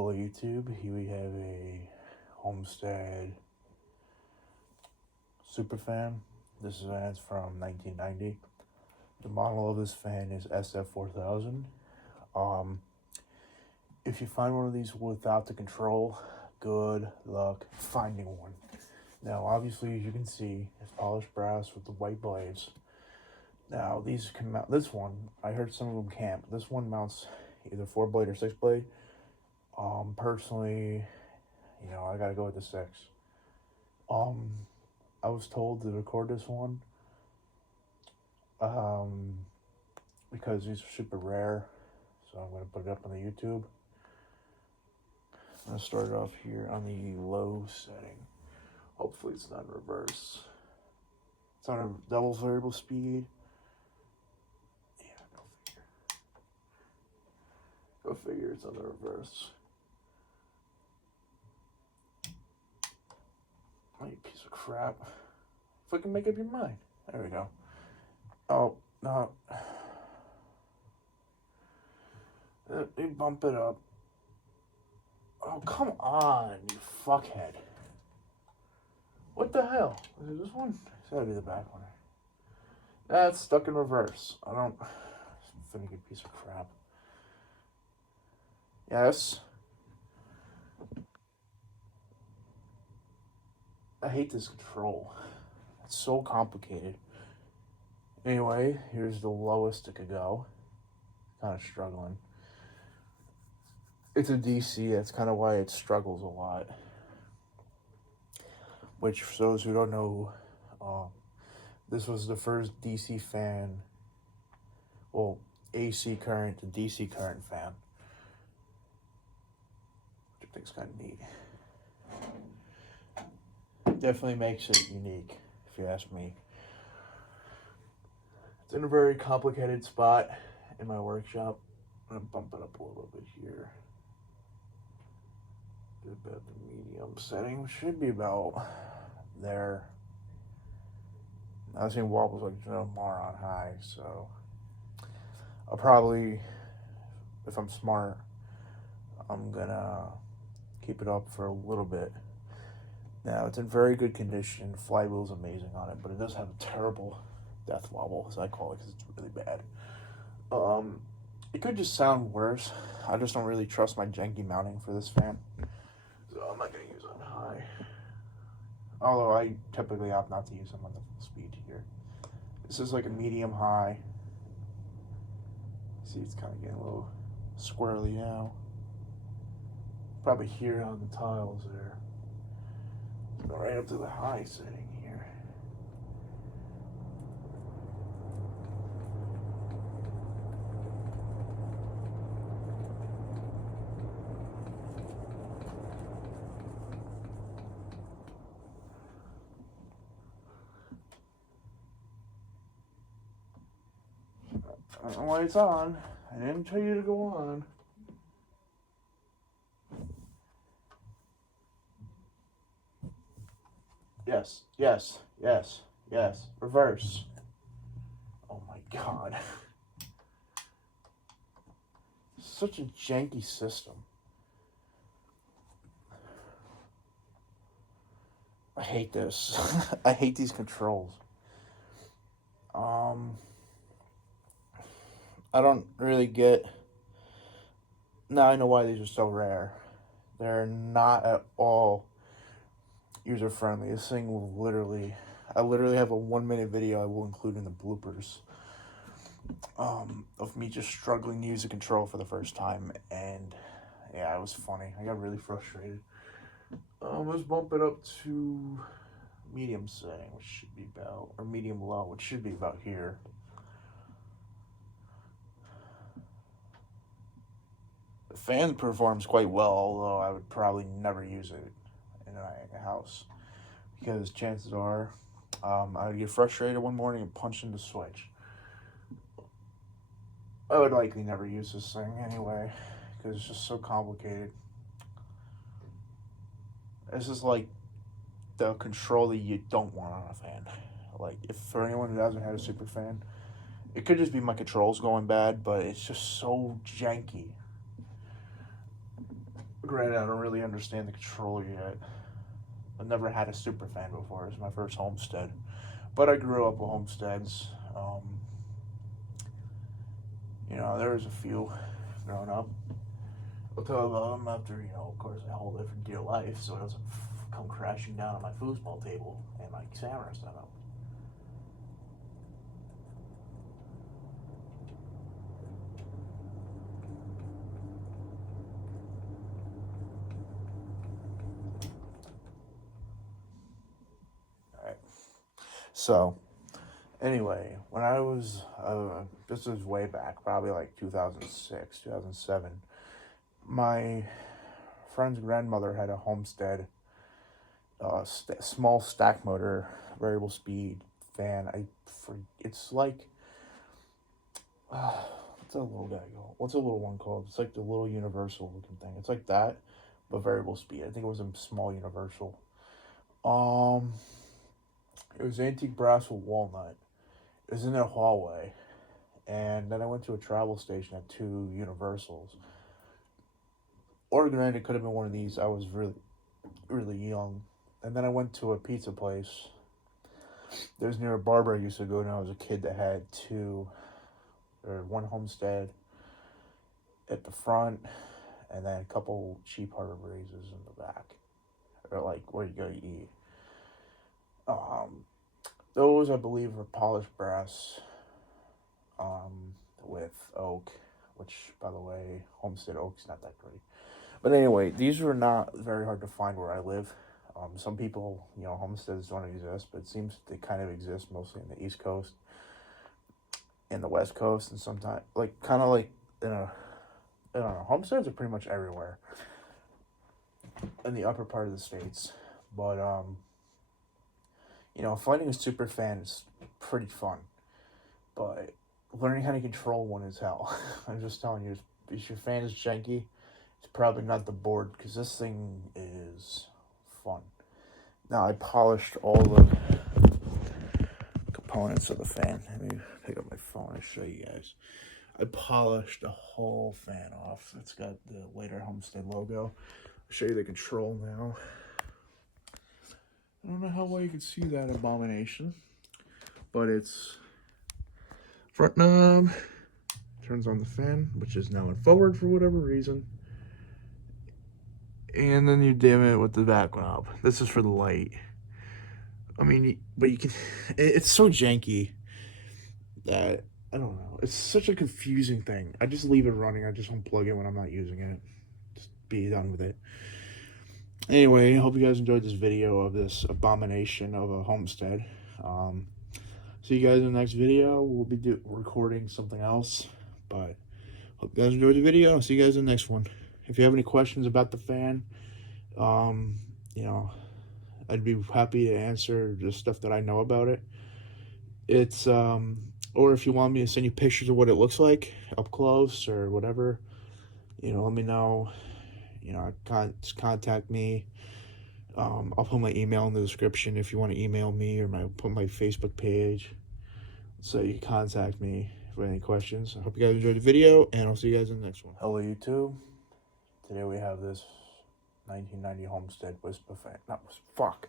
Hello YouTube, here we have a Homestead Superfan. This fan's from 1990. The model of this fan is SF-4000. If you find one of these without the control, good luck finding one. Now obviously, as you can see, it's polished brass with the white blades. Now these can mount, this one, I heard some of them can't. This one mounts either 4-blade or 6-blade. Personally, I gotta go with the 6. I was told to record this one, because these are super rare, so I'm gonna put it up on the YouTube. I'm gonna start it off here on the low setting. Hopefully it's not in reverse. It's on a double variable speed. Yeah, go figure. Go figure, it's on the reverse. Oh, you piece of crap. Fucking make up your mind. There we go. Oh, no. You bump it up. Oh, come on, you fuckhead. What the hell? Is it this one? It's gotta be the back one. That's stuck in reverse. I don't... Finicky piece of crap. Yes. I hate this control. It's so complicated. Anyway, here's the lowest it could go. Kind of struggling. It's a DC, that's kind of why it struggles a lot. Which, for those who don't know, this was the first DC fan, well, AC current to DC current fan. Which I think is kind of neat. Definitely makes it unique, if you ask me. It's in a very complicated spot in my workshop. I'm gonna bump it up a little bit here. Do about the medium setting, which should be about there. I was seeing wobbles like more on high, so I'll probably, if I'm smart, I'm gonna keep it up for a little bit. Now, it's in very good condition. Flywheel's amazing on it, but it does have a terrible death wobble, as I call it, because it's really bad. It could just sound worse. I just don't really trust my janky mounting for this fan, so I'm not going to use it on high. Although I typically opt not to use them on the full speed here. This is like a medium high. See, it's kind of getting a little squirrely now. Probably hear it on the tiles there. Go right up to the high setting here. I don't know why it's on. I didn't tell you to go on. Yes, yes, yes, yes. Reverse. Oh my god. Such a janky system. I hate this. I hate these controls. I don't really get... Now I know why these are so rare. They're not at all user-friendly. This thing will literally... I literally have a 1-minute video I will include in the bloopers of me just struggling to use the control for the first time, and yeah, it was funny. I got really frustrated. Let's bump it up to medium setting, which should be about, or medium low, which should be about here. The fan performs quite well, although I would probably never use it in a house, because chances are I would get frustrated one morning and punch in the switch. I would likely never use this thing anyway, because it's just so complicated. This is like the control that you don't want on a fan. Like, if for anyone who hasn't had a Superfan, it could just be my controls going bad, but it's just so janky. Granted, I don't really understand the controller yet. I've never had a Superfan before. It's my first Homestead. But I grew up with Homesteads. There was a few growing up. I'll tell you about them after, of course, I hold it for dear life so it doesn't come crashing down on my foosball table and my camera setup. Alright. So, anyway, when I was, this is way back, probably like 2006, 2007, my friend's grandmother had a Homestead, small stack motor, variable speed fan. It's like, what's that little guy called? What's a little one called? It's like the little universal looking thing. It's like that, but variable speed. I think it was a small universal. It was antique brass with walnut. It was in their hallway. And then I went to a travel station at 2 universals. Or granted, it could have been one of these. I was really, really young. And then I went to a pizza place. It was near a barber I used to go when I was a kid that had one Homestead at the front, and then a couple cheap Harbor Breezes in the back. Or like where you go to eat. Those I believe are polished brass, with oak, which by the way, Homestead oak's not that great. But anyway, these were not very hard to find where I live. Some people, homesteads don't exist, but it seems they kind of exist mostly in the East Coast and the West Coast, and sometimes, kind of like, I don't know, homesteads are pretty much everywhere in the upper part of the states. But, finding a Superfan is pretty fun, but learning how to control one is hell. I'm just telling you, if your fan is janky, it's probably not the board, because this thing is fun. Now, I polished all the components of the fan. Let me pick up my phone and show you guys. I polished the whole fan off. It's got the later Homestead logo. I'll show you the control now. I don't know how well you can see that abomination, but it's front knob, turns on the fan, which is now in forward for whatever reason. And then you dim it with the back knob. This is for the light. I mean, but you can, it's so janky that, I don't know. It's such a confusing thing. I just leave it running. I just unplug it when I'm not using it. Just be done with it. Anyway, I hope you guys enjoyed this video of this abomination of a Homestead. See you guys in the next video. We'll be recording something else. But hope you guys enjoyed the video. I'll see you guys in the next one. If you have any questions about the fan, I'd be happy to answer the stuff that I know about it. It's, or if you want me to send you pictures of what it looks like up close or whatever, let me know. Contact me. I'll put my email in the description if you want to email me, or put my Facebook page so you can contact me with any questions. I hope you guys enjoyed the video, and I'll see you guys in the next one. Hello, YouTube. Today we have this 1990 Homestead Whisper fan. Fuck.